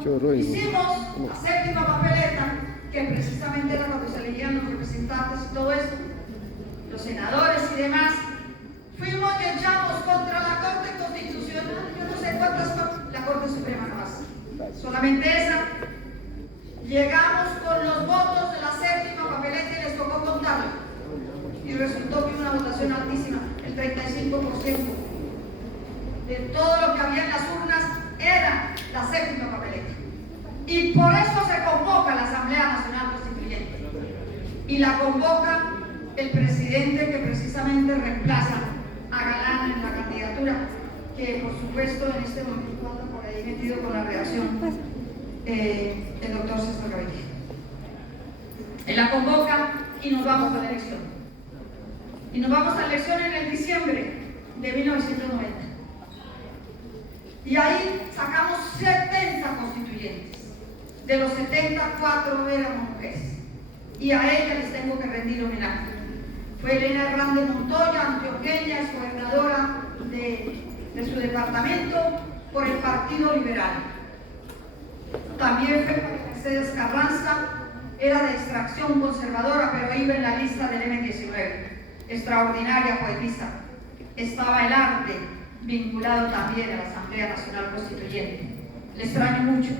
hicimos la séptima papeleta, que precisamente era cuando se elegían los representantes y todo eso, los senadores y demás. Fuimos y echamos contra la Corte Constitucional, yo no sé cuántas cortes, la Corte Suprema no hace, solamente esa. Llegamos con los votos de la séptima papeleta y les tocó contarlo. Y resultó que una votación altísima, el 35% de todo lo que había en las urnas era la séptima papeleta. Y por eso se convoca la Asamblea Nacional Constituyente. Y la convoca el presidente que precisamente reemplaza a Galán en la candidatura, que por supuesto en este momento anda por ahí metido con la redacción, el doctor César Gaviria. Él la convoca y nos vamos a la elección. Y nos vamos a la elección en el diciembre de 1990. Y ahí sacamos 70 constituyentes. De los 74 éramos mujeres. Y a ella les tengo que rendir homenaje. Fue Elena Hernández Montoya, antioqueña, es gobernadora de su departamento por el Partido Liberal. También fue Mercedes Carranza, era de extracción conservadora, pero iba en la lista del M-19. Extraordinaria poetisa. Estaba el arte vinculado también a la Asamblea Nacional Constituyente. Le extraño mucho.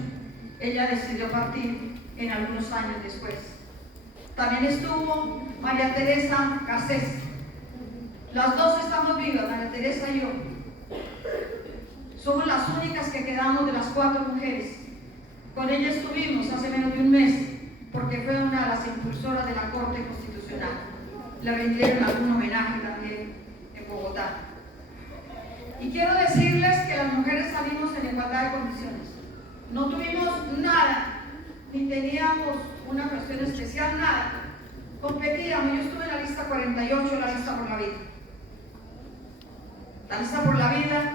Ella decidió partir en algunos años después. También estuvo María Teresa Garcés. Las dos estamos vivas, María Teresa y yo. Somos las únicas que quedamos de las 4 mujeres. Con ella estuvimos hace menos de un mes, porque fue una de las impulsoras de la Corte Constitucional. Le rindieron algún homenaje también en Bogotá. Y quiero decirles que las mujeres salimos en igualdad de condiciones. No tuvimos nada, ni teníamos una cuestión especial, nada. Competíamos, yo estuve en la lista 48, la lista por la vida. La lista por la vida,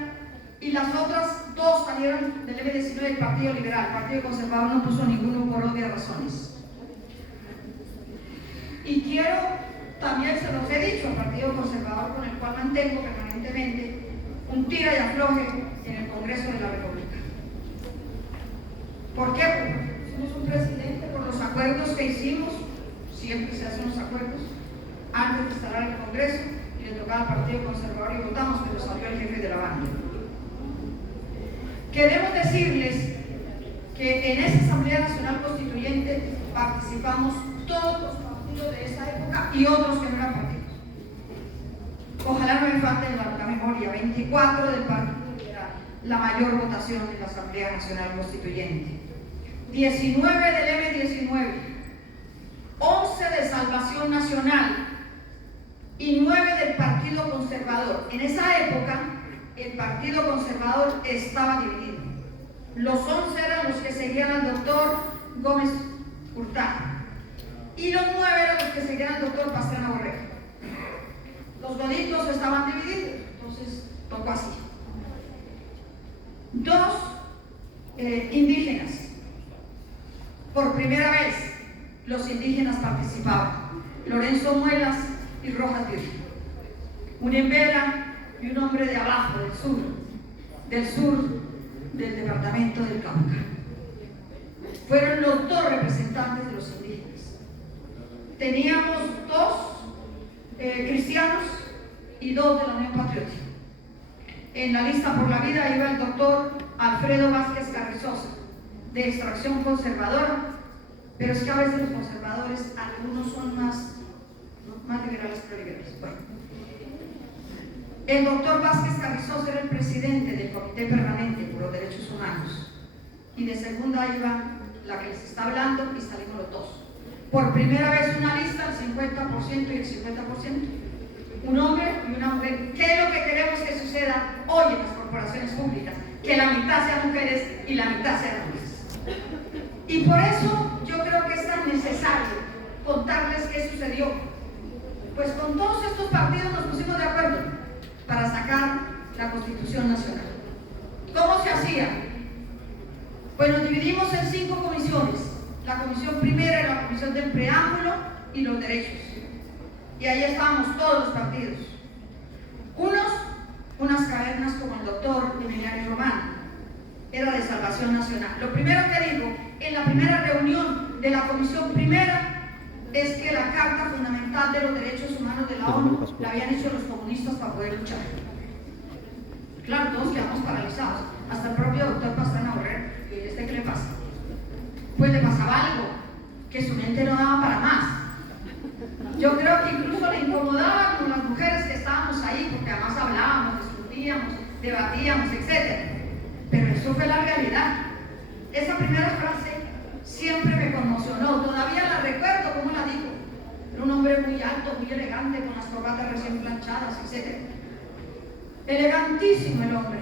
y las otras 2 salieron del M-19 del Partido Liberal. El Partido Conservador no puso ninguno por obvias razones. Y quiero, también se los he dicho al Partido Conservador, con el cual mantengo permanentemente un tira y afloje en el Congreso de la República. ¿Por qué? Porque somos un presidente por los acuerdos que hicimos, siempre se hacen los acuerdos, antes de instalar el Congreso, y le tocaba al Partido Conservador y votamos, pero salió el jefe de la banda. Queremos decirles que en esa Asamblea Nacional Constituyente participamos todos los partidos de esa época y otros que no eran partidos. Ojalá no me falte la memoria, 24 del Partido Liberal, la mayor votación en la Asamblea Nacional Constituyente. 19 del M-19, 11 de Salvación Nacional y 9 del Partido Conservador. En esa época, el Partido Conservador estaba dividido. Los 11 eran los que seguían al doctor Gómez Hurtado y los 9 eran los que seguían al doctor Pastrana Borrego. Los goditos estaban divididos, entonces tocó así. 2 indígenas. Por primera vez los indígenas participaban. Lorenzo Muelas y Rojas Virgen. Un embera y un hombre de abajo, del sur del departamento del Cauca. Fueron los 2 representantes de los indígenas. Teníamos 2 cristianos y 2 de la Unión Patriótica. En la lista por la vida iba el doctor Alfredo Vázquez Carrizosa, de extracción conservadora, pero es que a veces los conservadores, algunos son más liberales que liberales. Bueno. El doctor Vázquez Carrizosa era el presidente del Comité Permanente por los Derechos Humanos, y de segunda iba la que les está hablando y salimos los 2. Por primera vez una lista, el 50% y el 50%, un hombre y una mujer. ¿Qué es lo que queremos que suceda hoy en las corporaciones públicas? Que la mitad sean mujeres y la mitad sean hombres. Y por eso yo creo que es tan necesario contarles qué sucedió. Pues con todos estos partidos nos pusimos de acuerdo para sacar la Constitución Nacional. ¿Cómo se hacía? Pues nos dividimos en 5 comisiones. La comisión primera era la comisión del preámbulo y los derechos. Y ahí estábamos todos los partidos. Unas cavernas como el doctor Emiliano Román, era de Salvación Nacional. Lo primero que primera reunión de la Comisión Primera es que la Carta Fundamental de los Derechos Humanos de la ONU la habían hecho los comunistas para poder luchar. Claro, todos quedamos paralizados, hasta el propio doctor Pastrana Borrero, que ¿qué le pasa? Pues le pasaba algo, que su mente no daba para más. Yo creo que incluso le incomodaba con las mujeres que estábamos ahí, porque además hablábamos, discutíamos, debatíamos, etc. Pero eso fue la realidad. Esa primera frase siempre me conmocionó, todavía la recuerdo como la dijo. Era un hombre muy alto, muy elegante, con las corbatas recién planchadas, etc. Elegantísimo el hombre,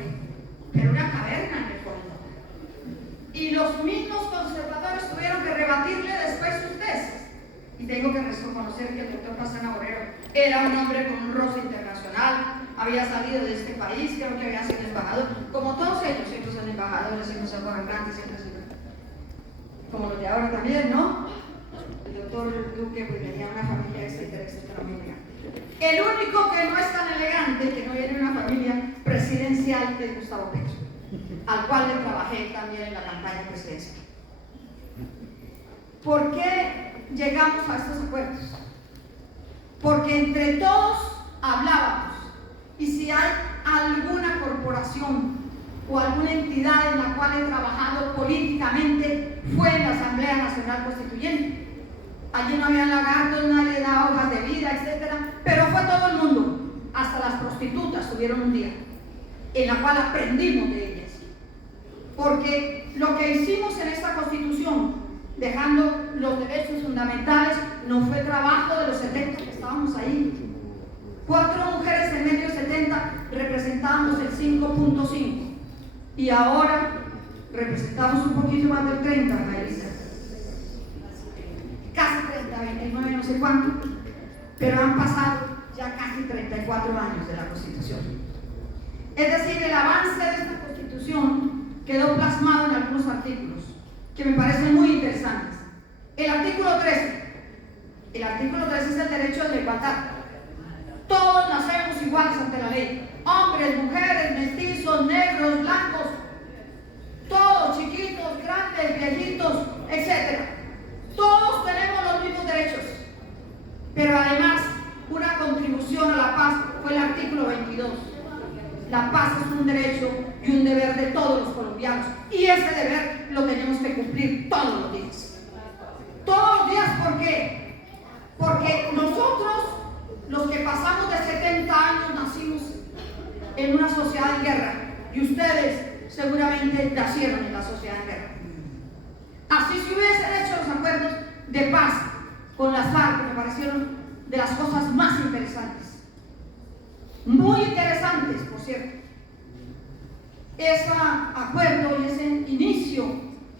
pero una caverna en el fondo. Y los mismos conservadores tuvieron que rebatirle después sus tesis. Y tengo que reconocer que el doctor Pastrana Borrero era un hombre con un roce internacional, había salido de este país, creo que había sido embajador, como todos ellos, siempre son embajadores, siempre son gobernantes, siempre son como los de ahora también, ¿no? El doctor Duque pues venía de una familia, etcétera, etcétera, muy elegante. El único que no es tan elegante, que no viene de una familia presidencial, es Gustavo Petro, al cual le trabajé también en la campaña presidencial. ¿Por qué llegamos a estos acuerdos? Porque entre todos hablábamos, y si hay alguna corporación o alguna entidad en la cual he trabajado políticamente, fue en la Asamblea Nacional Constituyente. Allí no había lagartos, nadie daba hojas de vida, etc. Pero fue todo el mundo, hasta las prostitutas tuvieron un día, en la cual aprendimos de ellas. Porque lo que hicimos en esta Constitución, dejando los derechos fundamentales, no fue trabajo de los 70 que estábamos ahí. 4 mujeres en medio de 70 representábamos el 5.5 y ahora representamos un poquito más del 30, Marisa. Casi 30, 29, no sé cuánto, pero han pasado ya casi 34 años de la Constitución. Es decir, el avance de esta Constitución quedó plasmado en algunos artículos que me parecen muy interesantes. El artículo 13. El artículo 13 es el derecho de la igualdad. Todos nacemos iguales ante la ley. Hombres, mujeres, mestizos, negros, blancos, todos, chiquitos, grandes, viejitos, etc. Todos tenemos los mismos derechos. Pero además, una contribución a la paz fue el artículo 22. La paz es un derecho y un deber de todos los colombianos. Y ese deber lo tenemos que cumplir todos los días. Todos los días, ¿por qué? Porque nosotros, los que pasamos de 70 años, nacimos en una sociedad en guerra. Y ustedes seguramente nacieron en la sociedad en guerra. Así se hubiesen hecho los acuerdos de paz con las FARC, que me parecieron de las cosas más interesantes. Muy interesantes, por cierto. Ese acuerdo y ese inicio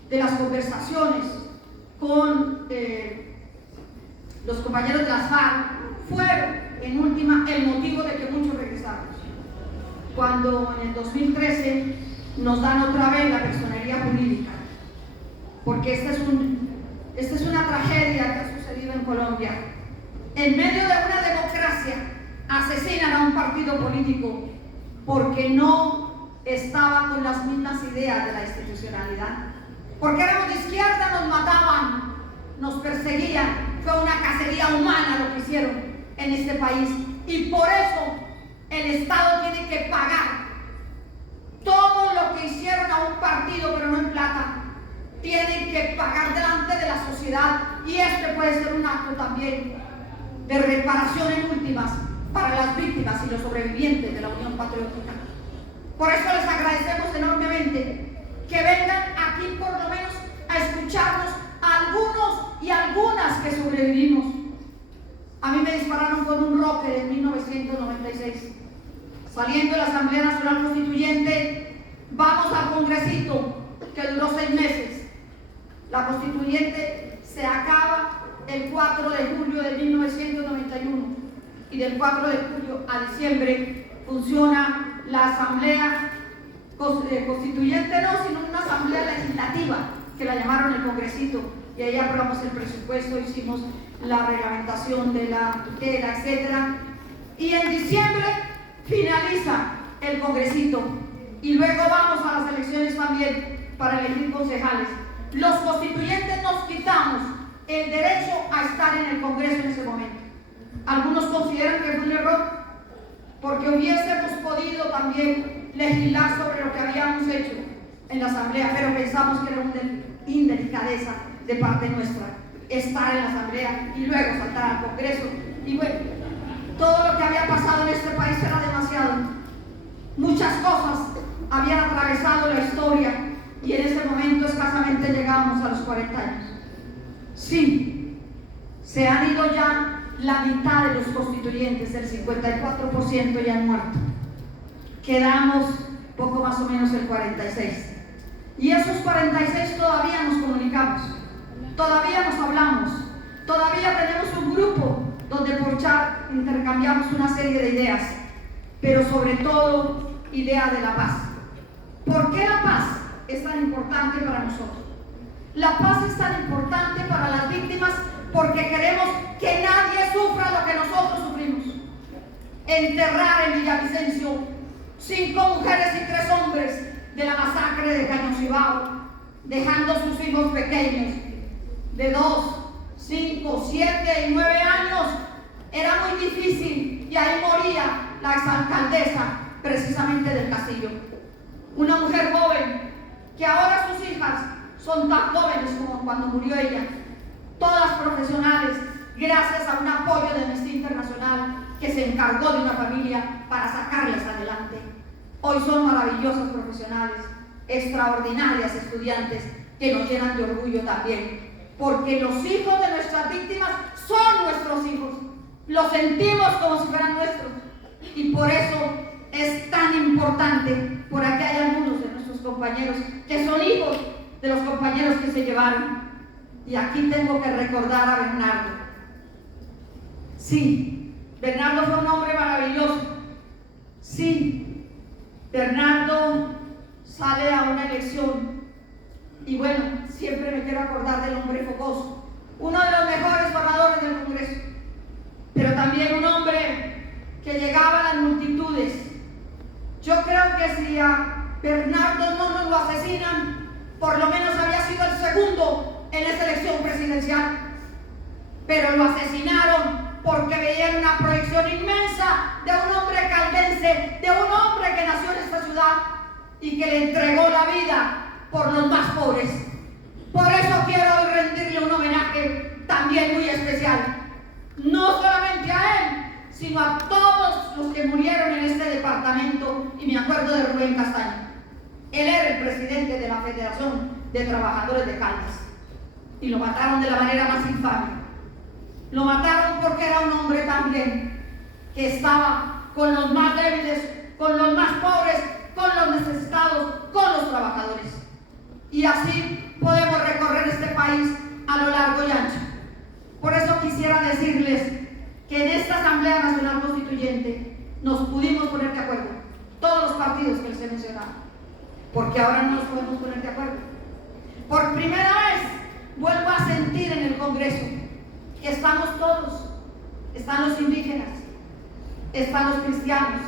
de las conversaciones con los compañeros de las FARC fueron, en última, el motivo de que muchos regresamos. Cuando en el 2013 nos dan otra vez la personería jurídica, porque esta es una tragedia que ha sucedido en Colombia. En medio de una democracia asesinan a un partido político porque no estaba con las mismas ideas de la institucionalidad. Porque éramos de izquierda, nos mataban, nos perseguían. Fue una cacería humana lo que hicieron en este país. Y por eso el Estado tiene que pagar todo lo que hicieron a un partido, pero no en plata. Tienen que pagar delante de la sociedad. Y este puede ser un acto también de reparación en últimas para las víctimas y los sobrevivientes de la Unión Patriótica. Por eso les agradecemos enormemente que vengan aquí por lo menos a escucharnos a algunos y algunas que sobrevivimos. A mí me dispararon con un roque en 1996. Saliendo de la Asamblea Nacional Constituyente, vamos al Congresito, que duró 6 meses. La Constituyente se acaba el 4 de julio de 1991 y del 4 de julio a diciembre funciona la Asamblea Constituyente, no, sino una Asamblea Legislativa, que la llamaron el Congresito, y ahí aprobamos el presupuesto, hicimos la reglamentación de la tutela, etc. Y en diciembre finaliza el Congresito y luego vamos a las elecciones también para elegir concejales. los constituyentes nos quitamos el derecho a estar en el Congreso en ese momento. Algunos consideran que fue un error, porque hubiésemos podido también legislar sobre lo que habíamos hecho en la Asamblea, pero pensamos que era una indelicadeza de parte nuestra estar en la Asamblea y luego saltar al Congreso. Y bueno, todo lo que había pasado en este país era demasiado. Muchas cosas habían atravesado la historia y en ese momento escasamente llegamos a los 40 años. Sí, se han ido ya la mitad de los constituyentes, el 54% ya han muerto. Quedamos poco más o menos el 46%. Y esos 46 todavía nos comunicamos, todavía nos hablamos, todavía tenemos un grupo donde por chat intercambiamos una serie de ideas, pero sobre todo idea de la paz. ¿Por qué la paz es tan importante para nosotros? La paz es tan importante para las víctimas porque queremos que nadie sufra lo que nosotros sufrimos. Enterrar en Villavicencio 5 mujeres y 3 hombres de la masacre de Cañocibao, dejando sus hijos pequeños de 2, 5, 7 y 9 años, era muy difícil y ahí moría la exalcaldesa precisamente del Castillo. Una mujer joven que ahora sus hijas son tan jóvenes como cuando murió ella, todas profesionales, gracias a un apoyo de Amnistía Internacional que se encargó de una familia para sacarlas adelante. Hoy son maravillosas profesionales, extraordinarias estudiantes que nos llenan de orgullo también, porque los hijos de nuestras víctimas son nuestros hijos, los sentimos como si fueran nuestros, y por eso es tan importante. Por aquí hay algunos de nuestros compañeros que son hijos de los compañeros que se llevaron, y aquí tengo que recordar a Bernardo. Sí, Bernardo fue un hombre maravilloso. Sí, Bernardo sale a una elección y bueno, siempre me quiero acordar del hombre fogoso, uno de los mejores oradores del Congreso, pero también un hombre que llegaba a las multitudes. Yo creo que si a Bernardo no nos lo asesinan, por lo menos había sido el segundo en esa elección presidencial, pero lo asesinaron porque veían una proyección inmensa de un hombre caldense, de un hombre que nació en esta ciudad y que le entregó la vida por los más pobres. Por eso quiero hoy rendirle un homenaje también muy especial, no solamente a él, sino a todos los que murieron en este departamento, y me acuerdo de Rubén Castaño. Él era el presidente de la Federación de Trabajadores de Caldas y lo mataron de la manera más infame. Lo mataron porque era un hombre también que estaba con los más débiles, con los más pobres, con los necesitados, con los trabajadores. Y así podemos recorrer este país a lo largo y ancho. Por eso quisiera decirles que en esta Asamblea Nacional Constituyente nos pudimos poner de acuerdo, todos los partidos que les he mencionado, porque ahora no nos podemos poner de acuerdo. Por primera vez vuelvo a sentir en el Congreso que estamos todos. Están los indígenas, están los cristianos,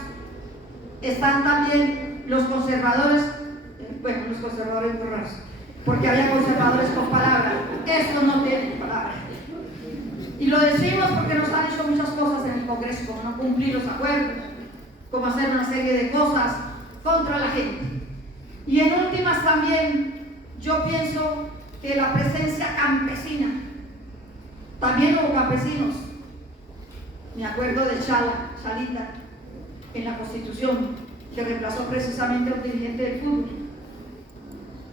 están también los conservadores, bueno, los conservadores muy raros, porque había conservadores con palabra. Estos no tienen palabra. Y lo decimos porque nos han hecho muchas cosas en el Congreso, como no cumplir los acuerdos, como hacer una serie de cosas contra la gente. Y en últimas también, yo pienso que la presencia campesina, también hubo campesinos. Me acuerdo de Chalita, en la Constitución, que reemplazó precisamente a un dirigente del fútbol,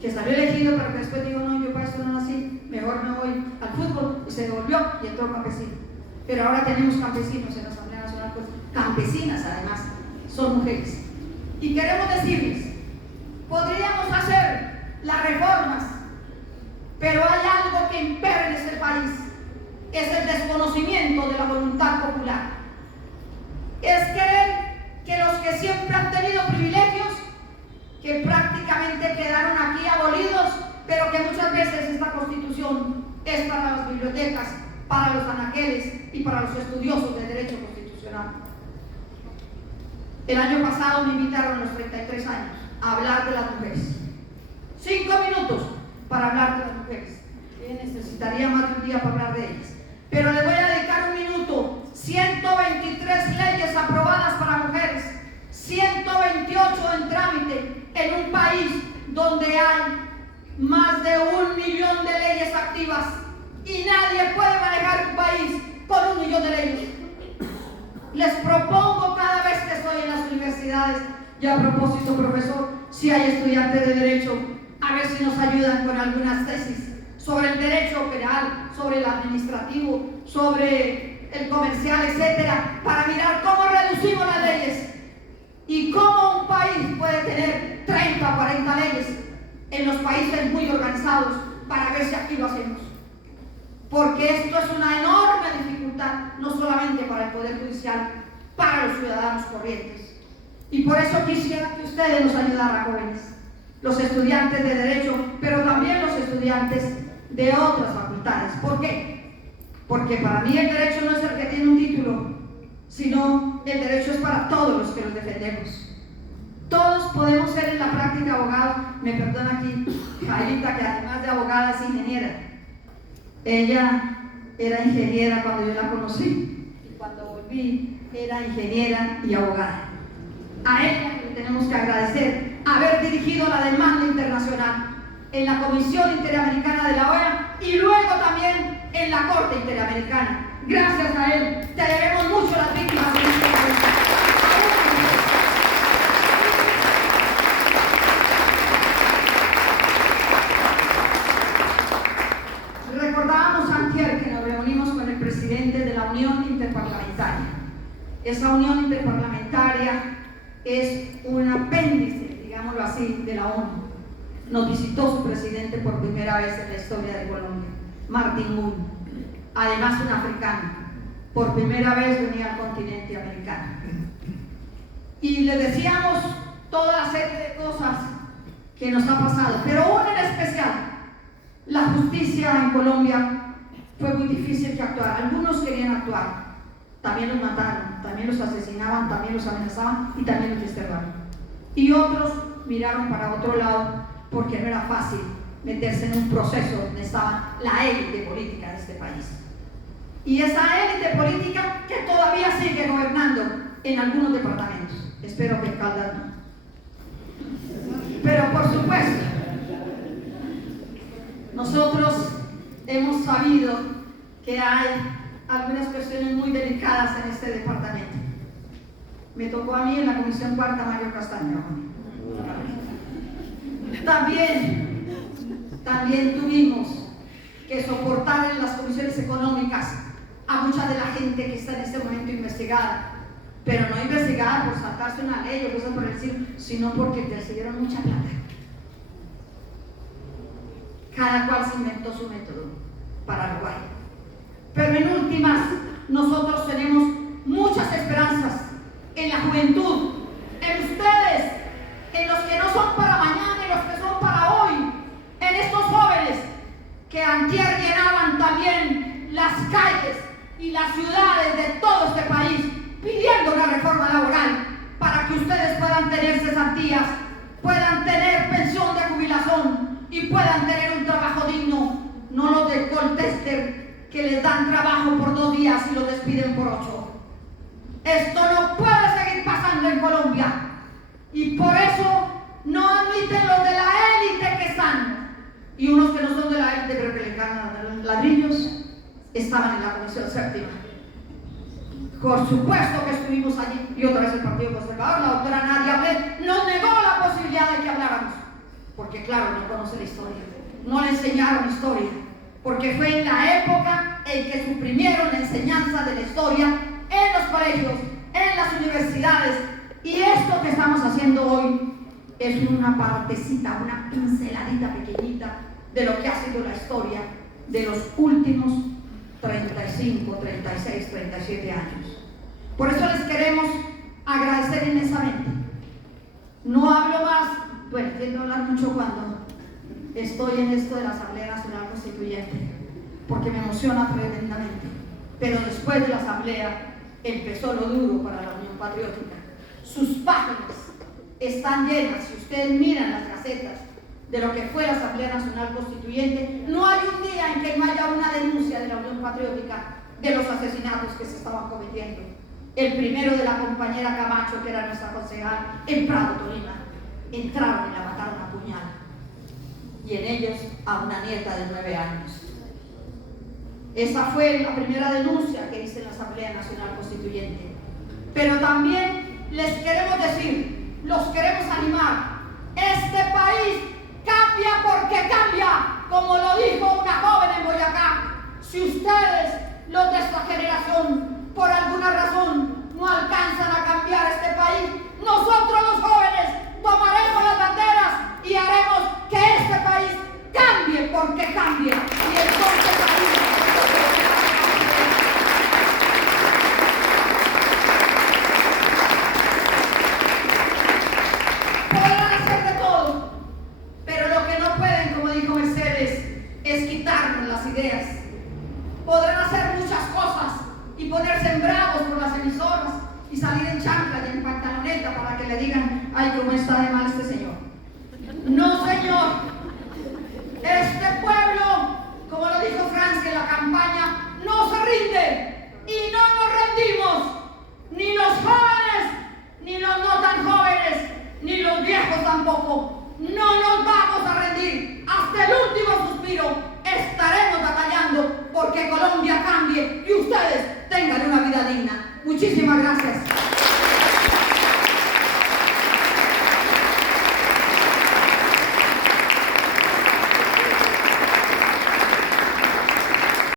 que salió elegido, pero que después dijo, no, yo para esto no nací, mejor me voy al fútbol, y se devolvió y entró campesino. Pero ahora tenemos campesinos en la Asamblea Nacional, campesinas además, son mujeres. Y queremos decirles, podríamos hacer las reformas, pero hay algo que impera en este país, es el desconocimiento de la voluntad popular. Es creer que los que siempre han tenido privilegios, que prácticamente quedaron aquí abolidos, pero que muchas veces esta Constitución es para las bibliotecas, para los anaqueles y para los estudiosos de derecho constitucional. El año pasado me invitaron a los 33 años a hablar de las mujeres. 5 minutos para hablar de las mujeres. Necesitaría más de un día para hablar de ellas. Pero le voy a dedicar un minuto. 123 leyes aprobadas para mujeres, 128 en trámite en un país donde hay más de 1 millón de leyes activas y nadie puede manejar un país con 1 millón de leyes. Les propongo cada vez que estoy en las universidades, y a propósito, profesor, si hay estudiantes de Derecho, a ver si nos ayudan con algunas tesis sobre el derecho penal, sobre el administrativo, sobre el comercial, etcétera, para mirar cómo reducimos las leyes y cómo un país puede tener 30 o 40 leyes en los países muy organizados, para ver si aquí lo hacemos. Porque esto es una enorme dificultad, no solamente para el Poder Judicial, para los ciudadanos corrientes. Y por eso quisiera que ustedes nos ayudaran, jóvenes, los estudiantes de Derecho, pero también los estudiantes de otras facultades. ¿Por qué? Porque para mí el derecho no es el que tiene un título, sino el derecho es para todos los que los defendemos. Todos podemos ser en la práctica abogados. Me perdona aquí Jairita, que además de abogada es ingeniera. Ella era ingeniera cuando yo la conocí, y cuando volví era ingeniera y abogada. A ella le tenemos que agradecer haber dirigido la demanda internacional en la Comisión Interamericana de la OEA y luego también en la Corte Interamericana. Gracias a él te debemos mucho las víctimas de este país. Recordábamos antier que nos reunimos con el presidente de la Unión Interparlamentaria. Esa Unión Interparlamentaria es un apéndice, digámoslo así, de la ONU. Nos visitó su presidente por primera vez en la historia de Colombia, Martin Moon, además un africano. Por primera vez venía al continente americano. Y le decíamos toda la serie de cosas que nos ha pasado, pero una en especial. La justicia en Colombia fue muy difícil que actuara. Algunos querían actuar, también los mataron, también los asesinaban, también los amenazaban y también los desterraron. Y otros miraron para otro lado porque no era fácil meterse en un proceso donde estaba la élite política de este país. Y esa élite política que todavía sigue gobernando en algunos departamentos. Espero que en Caldas no. Pero por supuesto, nosotros hemos sabido que hay algunas cuestiones muy delicadas en este departamento. Me tocó a mí en la Comisión Cuarta Mario Castaño. También tuvimos que soportar en las comisiones económicas a mucha de la gente que está en este momento investigada, pero no investigada por saltarse una ley o cosas por el estilo, sino porque recibieron mucha plata. Cada cual se inventó su método para robar. Pero en últimas, nosotros tenemos muchas esperanzas en la juventud, en ustedes, en los que no son para mañana y los que son para hoy, en estos jóvenes que antier llenaban también las calles y las ciudades de todo este país pidiendo una reforma laboral para que ustedes puedan tener cesantías, puedan tener pensión de jubilación y puedan tener un trabajo digno, no los de Colchester que les dan trabajo por 2 días y los despiden por 8. Esto no puede seguir pasando en Colombia y por eso no admiten los de la élite que están, y unos que no son de la élite pero que le ganan los ladrillos estaban en la Comisión Séptima. Por supuesto que estuvimos allí, y otra vez el Partido Conservador, la doctora Nadia Abled nos negó la posibilidad de que habláramos, porque claro, no conoce la historia, no le enseñaron historia, porque fue en la época en que suprimieron la enseñanza de la historia en los colegios, en las universidades, y esto que estamos haciendo hoy es una partecita, una pinceladita pequeñita de lo que ha sido la historia de los últimos 35, 36, 37 años. Por eso les queremos agradecer inmensamente. No hablo más, bueno, tiendo a hablar mucho cuando estoy en esto de la Asamblea Nacional Constituyente, porque me emociona tremendamente. Pero después de la Asamblea empezó lo duro para la Unión Patriótica. Sus páginas están llenas, si ustedes miran las gacetas, de lo que fue la Asamblea Nacional Constituyente, no hay un día en que no haya una denuncia de la Unión Patriótica de los asesinatos que se estaban cometiendo. El primero de la compañera Camacho, que era nuestra concejal en Prado, Tolima, entraron y la mataron a puñal, y en ellos a una nieta de 9 años. Esa fue la primera denuncia que hice en la Asamblea Nacional Constituyente. Pero también les queremos decir, los queremos animar, este país cambia porque cambia, como lo dijo una joven en Boyacá. Si ustedes, los de esta generación, por alguna razón no alcanzan a cambiar este país, nosotros los jóvenes tomaremos las banderas y haremos que este país cambie porque cambie. Y entonces podrán hacer de todo, pero lo que no pueden, como dijo Mercedes, es quitarnos las ideas. Podrán hacer muchas cosas y ponerse bravos por las emisoras y salir en chancla y en pantaloneta para que le digan, ay, cómo está de mal este señor. No, señor. Este pueblo, como lo dijo Francia en la campaña, no se rinde y no nos rendimos. Ni los jóvenes, ni los no tan jóvenes, ni los viejos tampoco. No nos vamos a rendir. Hasta el último suspiro estaremos batallando porque Colombia cambie y ustedes tengan una vida digna. Muchísimas gracias.